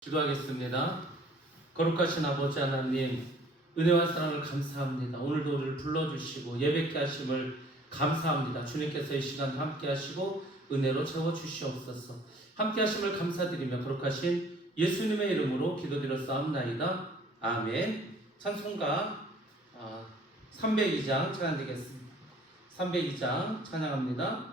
기도하겠습니다. 거룩하신 아버지 하나님, 은혜와 사랑을 감사합니다. 오늘도 우리를 불러주시고 예배케 하심을 감사합니다. 주님께서 이 시간 함께 하시고 은혜로 채워주시옵소서. 함께 하심을 감사드리며 거룩하신 예수님의 이름으로 기도드렸사옵나이다. 아멘. 찬송가 302장 찬양드리겠습니다. 302장 찬양합니다.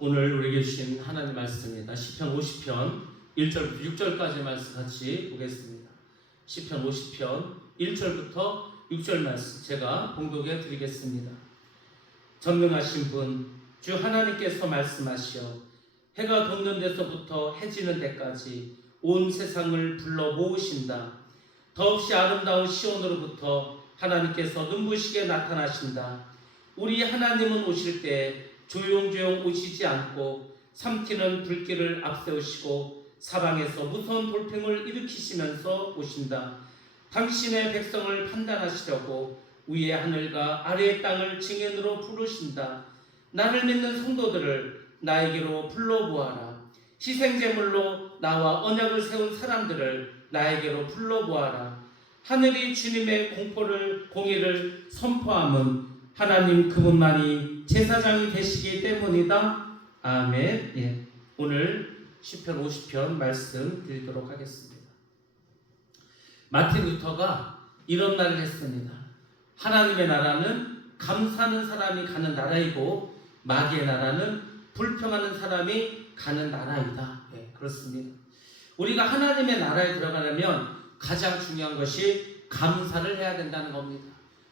오늘 우리에게 주신 하나님의 말씀입니다. 시편 50편 1절부터 6절까지 말씀 같이 보겠습니다. 시편 50편 1절부터 6절 말씀 제가 봉독해 드리겠습니다. 전능하신 분 주 하나님께서 말씀하시어 해가 돋는 데서부터 해지는 데까지 온 세상을 불러 모으신다. 더없이 아름다운 시온으로부터 하나님께서 눈부시게 나타나신다. 우리 하나님은 오실 때 조용조용 오시지 않고 삼키는 불길을 앞세우시고 사방에서 무서운 돌팽을 일으키시면서 오신다. 당신의 백성을 판단하시려고 위의 하늘과 아래의 땅을 증인으로 부르신다. 나를 믿는 성도들을 나에게로 불러보아라. 희생제물로 나와 언약을 세운 사람들을 나에게로 불러보아라. 하늘이 주님의 공의를 선포함은 하나님 그분만이 제사장이 되시기 때문이다. 아멘. 예. 오늘 시편 50편 말씀 드리도록 하겠습니다. 마틴 루터가 이런 말을 했습니다. 하나님의 나라는 감사하는 사람이 가는 나라이고 마귀의 나라는 불평하는 사람이 가는 나라이다. 예, 그렇습니다. 우리가 하나님의 나라에 들어가려면 가장 중요한 것이 감사를 해야 된다는 겁니다.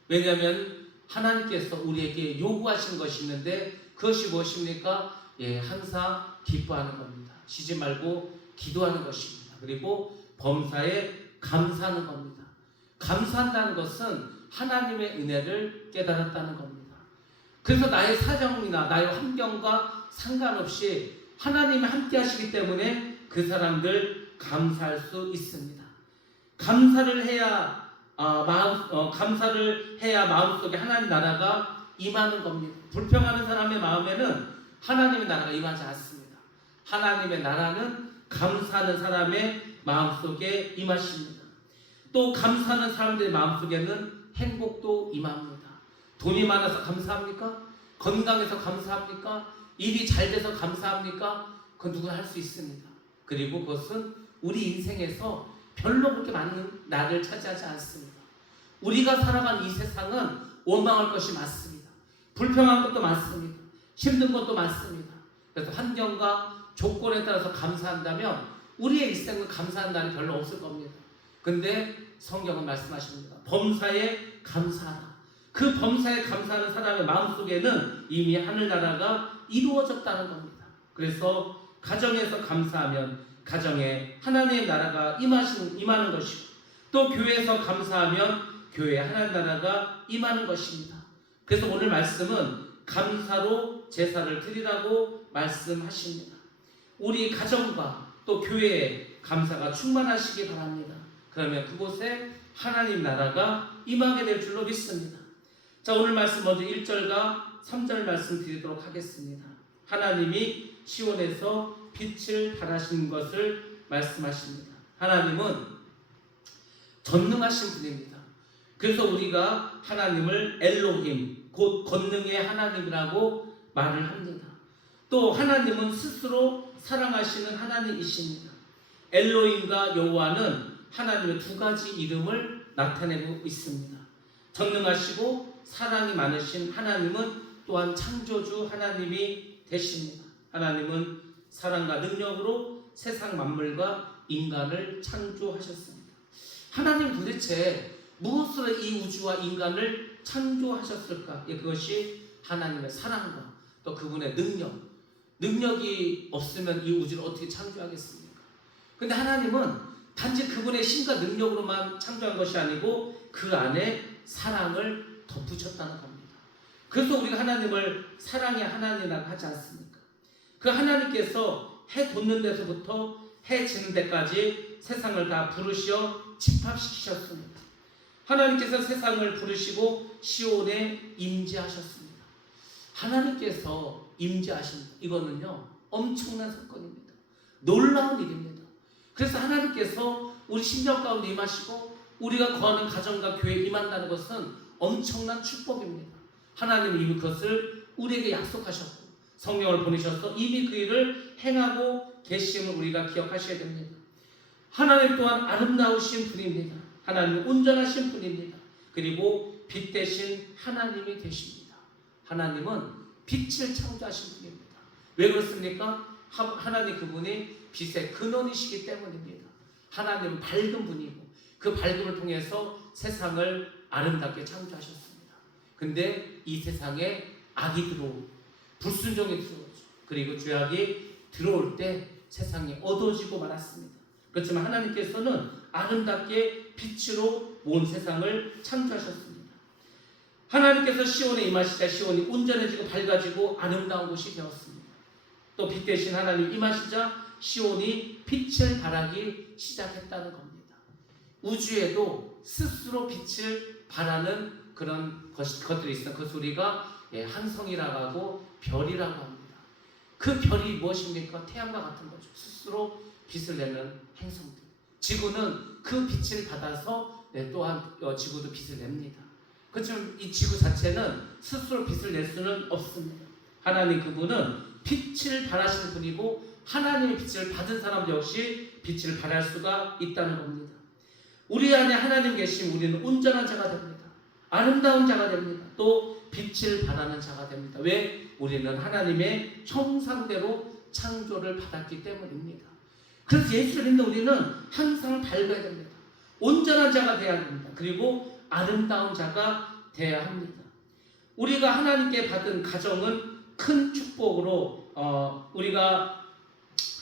왜냐하면 하나님께서 우리에게 요구하신 것이 있는데 그것이 무엇입니까? 예, 항상 기뻐하는 겁니다. 쉬지 말고 기도하는 것입니다. 그리고 범사에 감사하는 겁니다. 감사한다는 것은 하나님의 은혜를 깨달았다는 겁니다. 그래서 나의 사정이나 나의 환경과 상관없이 하나님이 함께 하시기 때문에 그 사람들 감사할 수 있습니다. 감사를 해야 감사를 해야 마음속에 하나님 나라가 임하는 겁니다. 불평하는 사람의 마음에는 하나님의 나라가 임하지 않습니다. 하나님의 나라는 감사하는 사람의 마음속에 임하십니다. 또 감사하는 사람들의 마음속에는 행복도 임합니다. 돈이 많아서 감사합니까? 건강해서 감사합니까? 일이 잘 돼서 감사합니까? 그건 누구나 할 수 있습니다. 그리고 그것은 우리 인생에서 별로 그렇게 많은 나를 차지하지 않습니다. 우리가 살아가는 이 세상은 원망할 것이 많습니다. 불평한 것도 많습니다. 힘든 것도 많습니다. 그래서 환경과 조건에 따라서 감사한다면 우리의 일생은 감사한 날이 별로 없을 겁니다. 근데 성경은 말씀하십니다. 범사에 감사하라. 그 범사에 감사하는 사람의 마음속에는 이미 하늘나라가 이루어졌다는 겁니다. 그래서 가정에서 감사하면 가정에 하나님의 나라가 임하는 것이고, 또 교회에서 감사하면 교회에 하나님의 나라가 임하는 것입니다. 그래서 오늘 말씀은 감사로 제사를 드리라고 말씀하십니다. 우리 가정과 또 교회에 감사가 충만하시기 바랍니다. 그러면 그곳에 하나님 나라가 임하게 될 줄로 믿습니다. 자, 오늘 말씀 먼저 1절과 3절 말씀 드리도록 하겠습니다. 하나님이 시온에서 빛을 발하신 것을 말씀하십니다. 하나님은 전능하신 분입니다. 그래서 우리가 하나님을 엘로힘, 곧 권능의 하나님이라고 말을 합니다. 또 하나님은 스스로 사랑하시는 하나님이십니다. 엘로힘과 여호와는 하나님의 두 가지 이름을 나타내고 있습니다. 전능하시고 사랑이 많으신 하나님은 또한 창조주 하나님이 되십니다. 하나님은 사랑과 능력으로 세상 만물과 인간을 창조하셨습니다. 하나님 도대체 무엇으로 이 우주와 인간을 창조하셨을까? 그것이 하나님의 사랑과 또 그분의 능력이 없으면 이 우주를 어떻게 창조하겠습니까? 근데 하나님은 단지 그분의 힘과 능력으로만 창조한 것이 아니고 그 안에 사랑을 덧붙였다는 겁니다. 그래서 우리가 하나님을 사랑의 하나님이라고 하지 않습니까? 그 하나님께서 해 돋는 데서부터 해 지는 데까지 세상을 다 부르시어 집합시키셨습니다. 하나님께서 세상을 부르시고 시온에 임재하셨습니다. 하나님께서 임재하신다. 이거는요 엄청난 사건입니다. 놀라운 일입니다. 그래서 하나님께서 우리 심령 가운데 임하시고 우리가 거하는 가정과 교회에 임한다는 것은 엄청난 축복입니다. 하나님은 이미 그것을 우리에게 약속하셨고 성령을 보내셔서 이미 그 일을 행하고 계심을 우리가 기억하셔야 됩니다. 하나님 또한 아름다우신 분입니다. 하나님은 온전하신 분입니다. 그리고 빛 대신 하나님이 되십니다. 하나님은 빛을 창조하신 분입니다. 왜 그렇습니까? 하나님 그분이 빛의 근원이시기 때문입니다. 하나님은 밝은 분이고 그 밝음을 통해서 세상을 아름답게 창조하셨습니다. 근데 이 세상에 악이 들어오고 불순종이 들어오죠. 그리고 죄악이 들어올 때 세상이 어두워지고 말았습니다. 그렇지만 하나님께서는 아름답게 빛으로 온 세상을 창조하셨습니다. 하나님께서 시온에 임하시자 시온이 온전해지고 밝아지고 아름다운 곳이 되었습니다. 또 빛 대신 하나님 임하시자 시온이 빛을 발하기 시작했다는 겁니다. 우주에도 스스로 빛을 발하는 그런 것들이 있어요. 그것을 우리가 항성이라고 하고 별이라고 합니다. 그 별이 무엇입니까? 태양과 같은 거죠. 스스로 빛을 내는 행성들. 지구는 그 빛을 받아서 또한 지구도 빛을 냅니다. 그렇지만 이 지구 자체는 스스로 빛을 낼 수는 없습니다. 하나님 그분은 빛을 발하시는 분이고 하나님의 빛을 받은 사람 역시 빛을 발할 수가 있다는 겁니다. 우리 안에 하나님 계시면 우리는 온전한 자가 됩니다. 아름다운 자가 됩니다. 또 빛을 발하는 자가 됩니다. 왜? 우리는 하나님의 형상대로 창조를 받았기 때문입니다. 그래서 예수를 믿는 우리는 항상 밝아야 됩니다. 온전한 자가 되어야 됩니다. 그리고 아름다운 자가 되어야 합니다. 우리가 하나님께 받은 가정은 큰 축복으로 우리가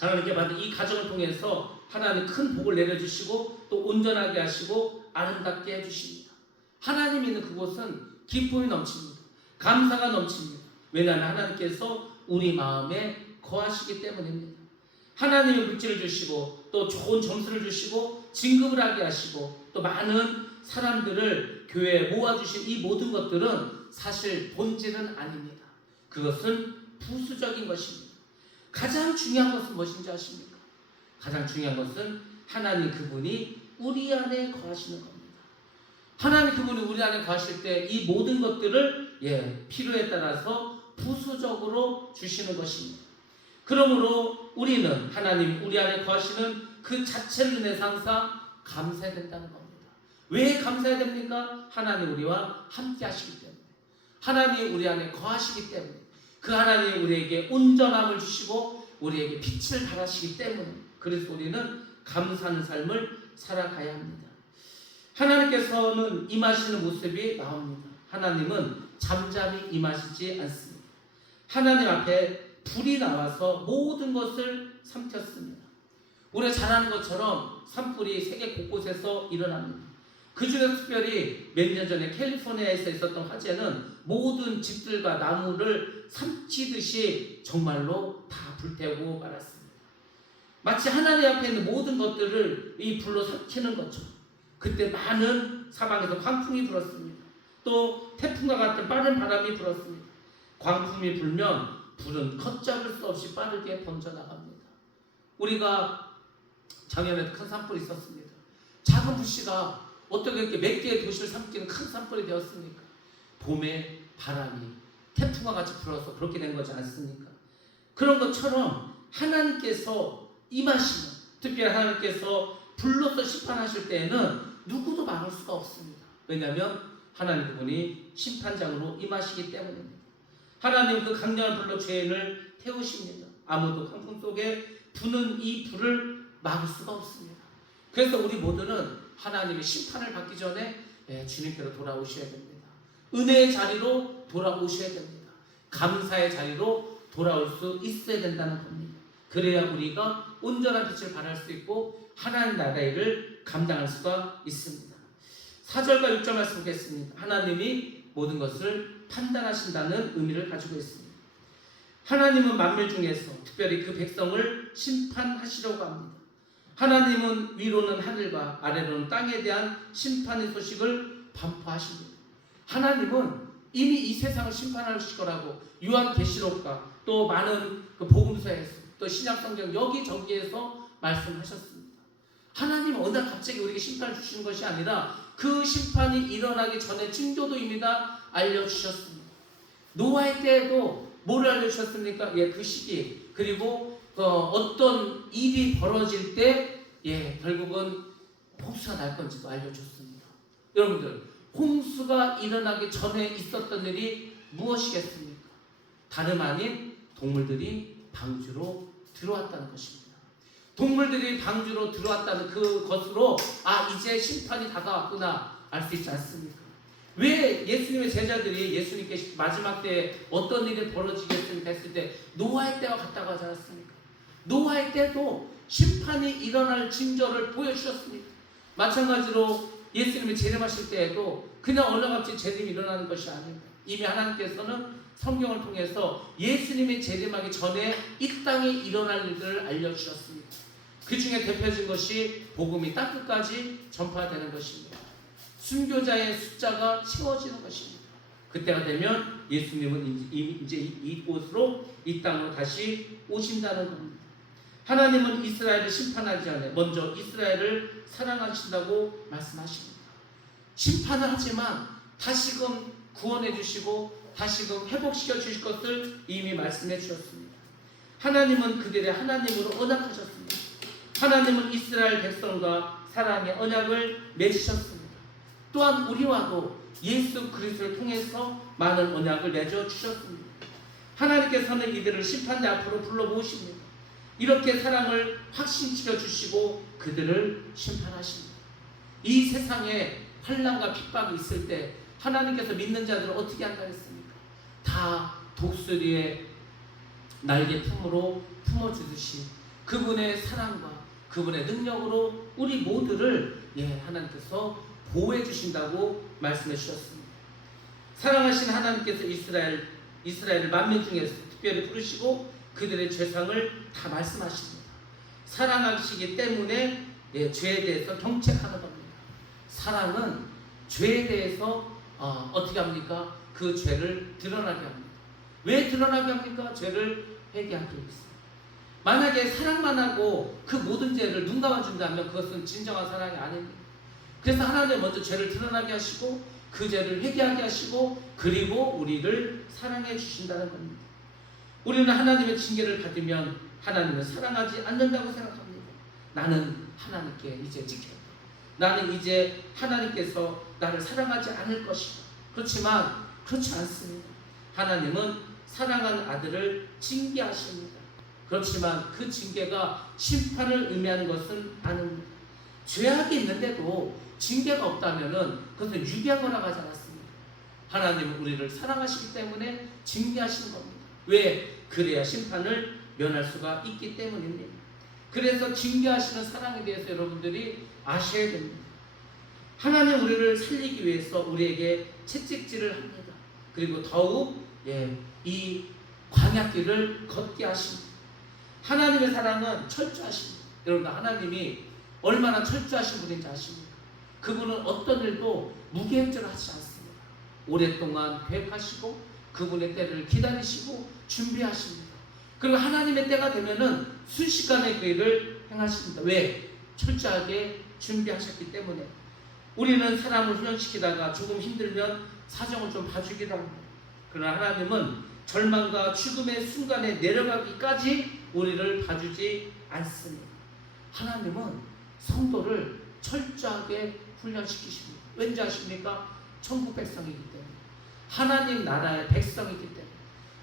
하나님께 받은 이 가정을 통해서 하나님 큰 복을 내려주시고 또 온전하게 하시고 아름답게 해주십니다. 하나님 있는 그곳은 기쁨이 넘칩니다. 감사가 넘칩니다. 왜냐하면 하나님께서 우리 마음에 거하시기 때문입니다. 하나님의 물질을 주시고 또 좋은 점수를 주시고 진급을 하게 하시고 또 많은 사람들을 교회에 모아주신 이 모든 것들은 사실 본질은 아닙니다. 그것은 부수적인 것입니다. 가장 중요한 것은 무엇인지 아십니까? 가장 중요한 것은 하나님 그분이 우리 안에 거하시는 겁니다. 하나님 그분이 우리 안에 거하실 때 이 모든 것들을 필요에 따라서 부수적으로 주시는 것입니다. 그러므로 우리는 하나님 우리 안에 거하시는 그 자체를 인해서 항상 감사해야 된다는 겁니다. 왜 감사해야 됩니까? 하나님 우리와 함께 하시기 때문에, 하나님 우리 안에 거하시기 때문에, 그 하나님이 우리에게 온전함을 주시고 우리에게 빛을 발하시기 때문에, 그래서 우리는 감사하는 삶을 살아가야 합니다. 하나님께서는 임하시는 모습이 나옵니다. 하나님은 잠잠히 임하시지 않습니다. 하나님 앞에 불이 나와서 모든 것을 삼켰습니다. 우리가 잘 아는 것처럼 산불이 세계 곳곳에서 일어납니다. 그 중에 특별히 몇 년 전에 캘리포니아에서 있었던 화재는 모든 집들과 나무를 삼키듯이 정말로 다 불태우고 말았습니다. 마치 하나님 앞에 있는 모든 것들을 이 불로 삼키는 것처럼 그때 많은 사방에서 광풍이 불었습니다. 또 태풍과 같은 빠른 바람이 불었습니다. 광풍이 불면 불은 걷잡을 수 없이 빠르게 번져나갑니다. 우리가 작년에 큰 산불이 있었습니다. 작은 불씨가 어떻게 이렇게 몇 개의 도시를 삼키는 큰 산불이 되었습니까? 봄에 바람이 태풍과 같이 불어서 그렇게 된 거지 않습니까? 그런 것처럼 하나님께서 임하시는, 특별히 하나님께서 불로서 심판하실 때에는 누구도 막을 수가 없습니다. 왜냐하면 하나님 그분이 심판장으로 임하시기 때문입니다. 하나님 그 강렬한 불로 죄인을 태우십니다. 아무도 광풍 속에 부는 이 불을 막을 수가 없습니다. 그래서 우리 모두는 하나님의 심판을 받기 전에 주님께로 돌아오셔야 됩니다. 은혜의 자리로 돌아오셔야 됩니다. 감사의 자리로 돌아올 수 있어야 된다는 겁니다. 그래야 우리가 온전한 빛을 발할 수 있고 하나님 나라의 일을 감당할 수가 있습니다. 4절과 6절 말씀 보겠습니다. 하나님이 모든 것을 판단하신다는 의미를 가지고 있습니다. 하나님은 만물 중에서 특별히 그 백성을 심판하시려고 합니다. 하나님은 위로는 하늘과 아래로는 땅에 대한 심판의 소식을 반포하십니다. 하나님은 이미 이 세상을 심판하실 거라고 요한계시록과 또 많은 그 복음서에서 또 신약성경 여기저기에서 말씀하셨습니다. 하나님은 어느 날 갑자기 우리에게 심판을 주시는 것이 아니라 그 심판이 일어나기 전에 징조도 이미 다 알려주셨습니다. 노아의 때에도 뭐를 알려주셨습니까? 그 시기, 그리고 어떤 일이 벌어질 때 결국은 홍수가 날 건지도 알려줬습니다. 여러분들, 홍수가 일어나기 전에 있었던 일이 무엇이겠습니까? 다름 아닌 동물들이 방주로 들어왔다는 것입니다. 동물들이 방주로 들어왔다는 그것으로 이제 심판이 다가왔구나 알 수 있지 않습니까? 왜 예수님의 제자들이 예수님께 마지막 때에 어떤 일이 벌어지겠습니까 했을 때 노아의 때와 같다고 하지 않았습니까? 노아의 때도 심판이 일어날 징조를 보여주셨습니다. 마찬가지로 예수님이 재림하실 때에도 그냥 어느 갑자기 재림이 일어나는 것이 아닙니다. 이미 하나님께서는 성경을 통해서 예수님이 재림하기 전에 이 땅에 일어날 일들을 알려주셨습니다. 그 중에 대표적인 것이 복음이 땅끝까지 전파되는 것입니다. 순교자의 숫자가 채워지는 것입니다. 그때가 되면 예수님은 이제 이곳으로 이 땅으로 다시 오신다는 겁니다. 하나님은 이스라엘을 심판하기 전에 먼저 이스라엘을 사랑하신다고 말씀하십니다. 심판을 하지만 다시금 구원해 주시고 다시금 회복시켜 주실 것을 이미 말씀해 주셨습니다. 하나님은 그들의 하나님으로 언약하셨습니다. 하나님은 이스라엘 백성과 사랑의 언약을 맺으셨습니다. 또한 우리와도 예수 그리스도를 통해서 많은 언약을 맺어 주셨습니다. 하나님께서는 이들을 심판대 앞으로 불러 모으십니다. 이렇게 사랑을 확신시켜 주시고 그들을 심판하십니다. 이 세상에 환난과 핍박이 있을 때 하나님께서 믿는 자들을 어떻게 한다 했습니까? 다 독수리의 날개 품으로 품어주듯이 그분의 사랑과 그분의 능력으로 우리 모두를 하나님께서 보호해 주신다고 말씀해 주셨습니다. 사랑하신 하나님께서 이스라엘을 만민 중에서 특별히 부르시고 그들의 죄상을 다 말씀하십니다. 사랑하시기 때문에 죄에 대해서 경책하는 겁니다. 사랑은 죄에 대해서 어떻게 합니까? 그 죄를 드러나게 합니다. 왜 드러나게 합니까? 죄를 회개하기 위해서. 만약에 사랑만 하고 그 모든 죄를 눈 감아준다면 그것은 진정한 사랑이 아닙니다. 그래서 하나님은 먼저 죄를 드러나게 하시고 그 죄를 회개하게 하시고 그리고 우리를 사랑해 주신다는 겁니다. 우리는 하나님의 징계를 받으면 하나님은 사랑하지 않는다고 생각합니다. 나는 하나님께 이제 지켰다. 나는 이제 하나님께서 나를 사랑하지 않을 것이다. 그렇지만 그렇지 않습니다. 하나님은 사랑하는 아들을 징계하십니다. 그렇지만 그 징계가 심판을 의미하는 것은 아닙니다. 죄악이 있는데도 징계가 없다면 그것은 유기한 거라고 하지 않았습니다. 하나님은 우리를 사랑하시기 때문에 징계하시는 겁니다. 왜? 그래야 심판을 면할 수가 있기 때문입니다. 그래서 징계하시는 사랑에 대해서 여러분들이 아셔야 됩니다. 하나님 우리를 살리기 위해서 우리에게 채찍질을 합니다. 그리고 더욱 이 광야길을 걷게 하십니다. 하나님의 사랑은 철저하십니다. 여러분 하나님이 얼마나 철저하신 분인지 아십니까? 그분은 어떤 일도 무계획적으로 하지 않습니다. 오랫동안 계획하시고 그분의 때를 기다리시고 준비하십니다. 그리고 하나님의 때가 되면은 순식간에 그 일을 행하십니다. 왜? 철저하게 준비하셨기 때문에. 우리는 사람을 훈련시키다가 조금 힘들면 사정을 좀 봐주기도 합니다. 그러나 하나님은 절망과 죽음의 순간에 내려가기까지 우리를 봐주지 않습니다. 하나님은 성도를 철저하게 훈련시키십니다. 왠지 아십니까? 천국 백성이기 때문에. 하나님 나라의 백성이기 때문에.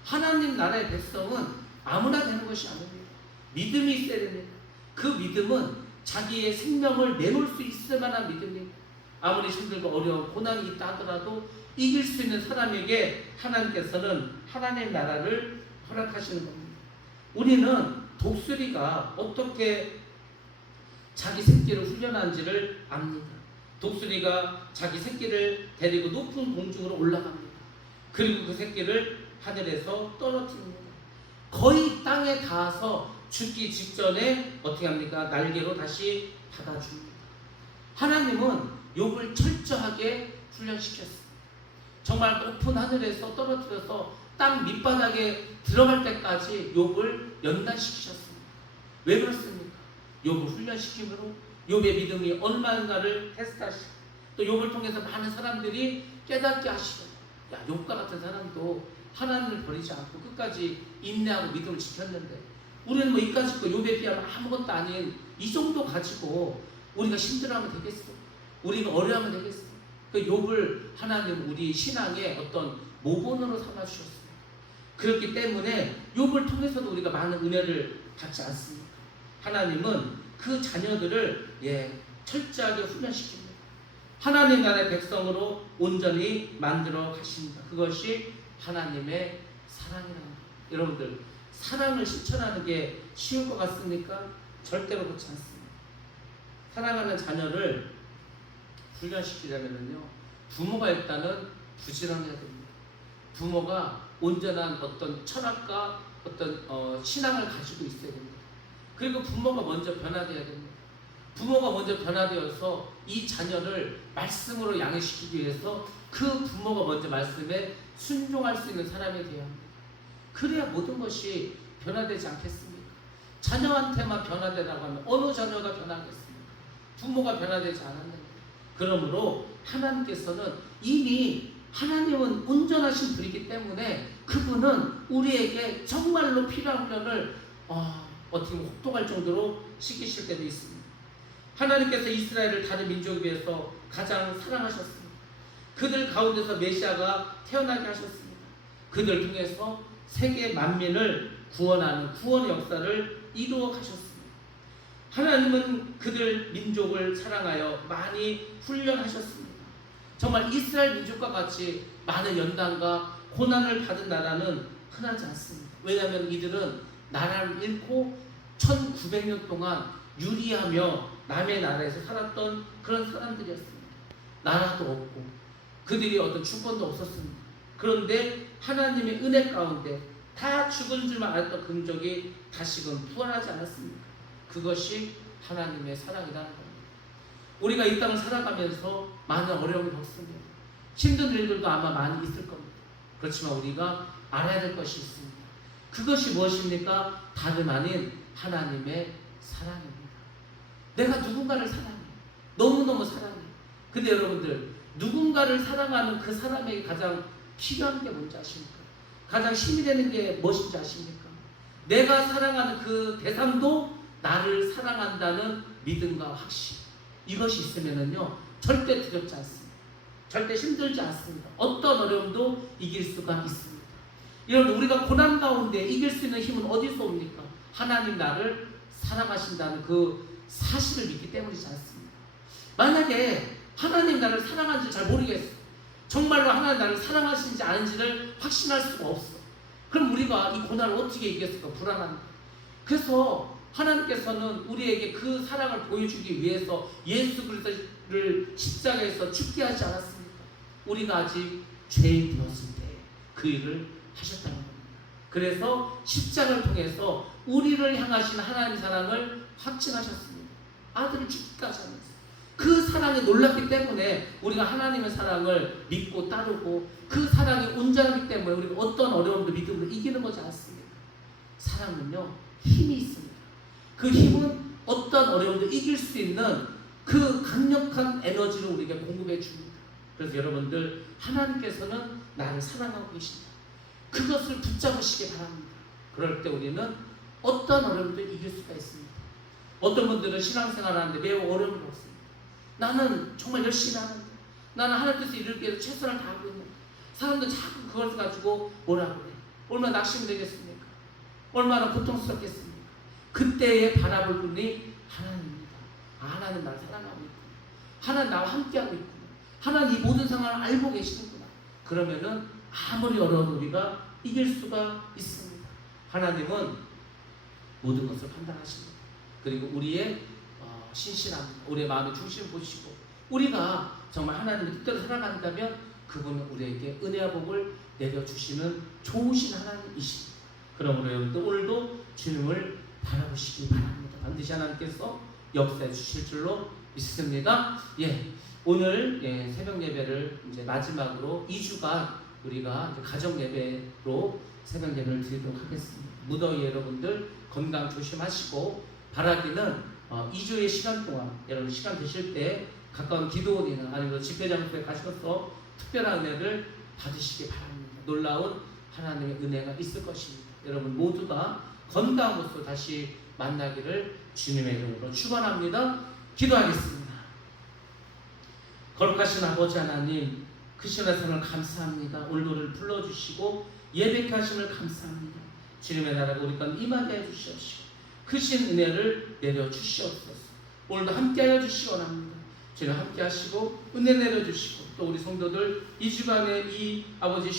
하나님 나라의 백성은 아무나 되는 것이 아닙니다. 믿음이 있어야 됩니다. 그 믿음은 자기의 생명을 내놓을 수 있을 만한 믿음입니다. 아무리 힘들고 어려운 고난이 있다 하더라도 이길 수 있는 사람에게 하나님께서는 하나님의 나라를 허락하시는 겁니다. 우리는 독수리가 어떻게 자기 새끼를 훈련하는지를 압니다. 독수리가 자기 새끼를 데리고 높은 공중으로 올라갑니다. 그리고 그 새끼를 하늘에서 떨어뜨립니다. 거의 땅에 닿아서 죽기 직전에 어떻게 합니까? 날개로 다시 받아줍니다. 하나님은 욥을 철저하게 훈련시켰습니다. 정말 높은 하늘에서 떨어뜨려서 땅 밑바닥에 들어갈 때까지 욥을 연단시키셨습니다. 왜 그렇습니까? 욥을 훈련시킴으로 욥의 믿음이 얼마나를 테스트하시고 또 욥을 통해서 많은 사람들이 깨닫게 하시고 욥과 같은 사람도 하나님을 버리지 않고 끝까지 인내하고 믿음을 지켰는데 우리는 뭐 이까짓 거 욥에 비하면 아무것도 아닌 이 정도 가지고 우리가 힘들어하면 되겠어? 우리가 어려워하면 되겠어? 그 욥을 하나님 우리 신앙의 어떤 모본으로 삼아주셨습니다. 그렇기 때문에 욥을 통해서도 우리가 많은 은혜를 받지 않습니까? 하나님은 그 자녀들을 철저하게 훈련시킵니다. 하나님 나라의 백성으로 온전히 만들어 가십니다. 그것이 하나님의 사랑이라는 것. 여러분들 사랑을 실천하는 게 쉬울 것 같습니까? 절대로 그렇지 않습니다. 사랑하는 자녀를 훈련시키려면요 부모가 일단은 부지런해야 됩니다. 부모가 온전한 어떤 철학과 어떤 신앙을 가지고 있어야 됩니다. 그리고 부모가 먼저 변화되어야 됩니다. 부모가 먼저 변화되어서 이 자녀를 말씀으로 양육시키기 위해서 그 부모가 먼저 말씀에 순종할 수 있는 사람이 되어야 합니다. 그래야 모든 것이 변화되지 않겠습니까? 자녀한테만 변화되라고 하면 어느 자녀가 변하겠습니까? 부모가 변화되지 않았는데. 그러므로 하나님께서는 이미 하나님은 온전하신 분이기 때문에 그분은 우리에게 정말로 필요한 훈련을 어떻게 보면 혹독할 정도로 시키실 때도 있습니다. 하나님께서 이스라엘을 다른 민족에 비해서 가장 사랑하셨습니다. 그들 가운데서 메시아가 태어나게 하셨습니다. 그들 통해서 세계 만민을 구원하는 구원의 역사를 이루어 가셨습니다. 하나님은 그들 민족을 사랑하여 많이 훈련하셨습니다. 정말 이스라엘 민족과 같이 많은 연단과 고난을 받은 나라는 흔하지 않습니다. 왜냐하면 이들은 나라를 잃고 1900년 동안 유리하며 남의 나라에서 살았던 그런 사람들이었습니다. 나라도 없고 그들이 어떤 주권도 없었습니다. 그런데 하나님의 은혜 가운데 다 죽은 줄만 알았던 금족이 다시금 부활하지 않았습니까? 그것이 하나님의 사랑이라는 겁니다. 우리가 이 땅을 살아가면서 많은 어려움을 겪습니다. 힘든 일들도 아마 많이 있을 겁니다. 그렇지만 우리가 알아야 될 것이 있습니다. 그것이 무엇입니까? 다름 아닌 하나님의 사랑입니다. 내가 누군가를 사랑해. 너무너무 사랑해. 근데 여러분들, 누군가를 사랑하는 그 사람에게 가장 필요한 게 뭔지 아십니까? 가장 힘이 되는 게 무엇인지 아십니까? 내가 사랑하는 그 대상도 나를 사랑한다는 믿음과 확신. 이것이 있으면은요, 절대 두렵지 않습니다. 절대 힘들지 않습니다. 어떤 어려움도 이길 수가 있습니다. 여러분, 우리가 고난 가운데 이길 수 있는 힘은 어디서 옵니까? 하나님 나를 사랑하신다는 그 사실을 믿기 때문이지 않습니다. 만약에 하나님 나를 사랑하는지 잘 모르겠어. 정말로 하나님 나를 사랑하시는지 아닌지를 확신할 수가 없어. 그럼 우리가 이 고난을 어떻게 이겼을까? 불안합니다. 그래서 하나님께서는 우리에게 그 사랑을 보여주기 위해서 예수 그리스도를 십자가에서 죽게 하지 않았습니까? 우리가 아직 죄인 되었을 때 그 일을 하셨다는 겁니다. 그래서 십자가를 통해서 우리를 향하신 하나님의 사랑을 확증하셨습니다. 아들을 죽기까지 하면서. 그 사랑이 놀랍기 때문에 우리가 하나님의 사랑을 믿고 따르고, 그 사랑이 온전하기 때문에 우리가 어떤 어려움도 믿음으로 이기는 거지 않습니까? 사랑은요, 힘이 있습니다. 그 힘은 어떤 어려움도 이길 수 있는 그 강력한 에너지를 우리에게 공급해 줍니다. 그래서 여러분들, 하나님께서는 나를 사랑하고 계신다. 그것을 붙잡으시기 바랍니다. 그럴 때 우리는 어떤 어려움도 이길 수가 있습니다. 어떤 분들은 신앙생활을 하는데 매우 어려움이 없습니다. 나는 정말 열심히 하는데, 나는 하나님께서 이룰 게 최선을 다하고 있는데, 사람들 자꾸 그것을 가지고 뭐라 그래? 얼마나 낙심이 되겠습니까? 얼마나 고통스럽겠습니까? 그때에 바라볼 분이 하나님입니다. 하나님 나를 사랑하고 있구나. 하나님 나와 함께하고 있구나. 하나님 이 모든 상황을 알고 계시는구나. 그러면은 아무리 어려운 우리가 이길 수가 있습니다. 하나님은 모든 것을 판단하십니다. 그리고 우리의 신실함, 우리의 마음의 중심을 보시고, 우리가 정말 하나님의 뜻대로 살아간다면 그분은 우리에게 은혜와 복을 내려주시는 좋으신 하나님이십니다. 그러므로 여러분들, 오늘도 주님을 바라보시기 바랍니다. 반드시 하나님께서 역사해 주실 줄로 믿습니다. 오늘 새벽 예배를 이제 마지막으로 2주간 우리가 이제 가정 예배로 새벽 예배를 드리도록 하겠습니다. 무더위 여러분들 건강 조심하시고, 바라기는 2주의 시간 동안 여러분 시간 되실 때 가까운 기도원이나 아니면 집회 장소에 가셔서 특별한 은혜를 받으시기 바랍니다. 놀라운 하나님의 은혜가 있을 것입니다. 여러분 모두가 건강한 모습으로 다시 만나기를 주님의 이름으로 축원합니다. 기도하겠습니다. 거룩하신 아버지 하나님, 그 시간의 상을 감사합니다. 오늘도 우리를 불러주시고 예배케 하심을 감사합니다. 주님의 나라가 우리 가운데 임하게 해주시옵시고 크신 은혜를 내려주시옵소서. 오늘도 함께하여 주시기 원합니다. 주님 함께 하시고 은혜 내려주시고, 또 우리 성도들 이 주간에 이 아버지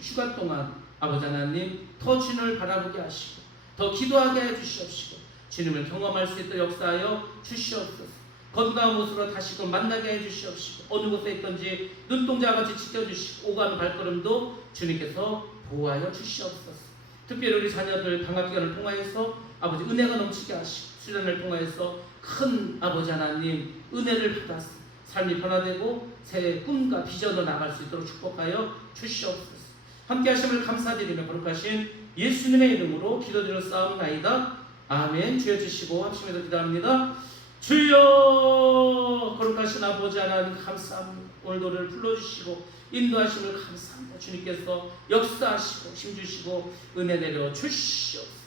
휴가 동안 아버지 하나님 더 주님을 바라보게 하시고 더 기도하게 해주시옵시고 주님을 경험할 수 있도록 역사하여 주시옵소서. 건강한 모습으로 다시금 만나게 해주시옵시고, 어느 곳에 있든지 눈동자같이 지켜주시고 오가는 발걸음도 주님께서 보호하여 주시옵소서. 특별히 우리 자녀들 방학기간을 통하여서 아버지 은혜가 넘치게 하시고, 수련을 통하여서 큰 아버지 하나님 은혜를 받아서 삶이 변화되고 새 꿈과 비전으로 나갈 수 있도록 축복하여 주시옵소서. 함께 하심을 감사드리며 거룩하신 예수님의 이름으로 기도드렸사옵나이다. 아멘. 주여 주시고 합심해서 기도합니다. 주여, 거룩하신 아버지 하나님 감사합니다. 오늘도 우리를 불러주시고 인도하심을 감사합니다. 주님께서 역사하시고 힘주시고 은혜 내려 주시옵소서.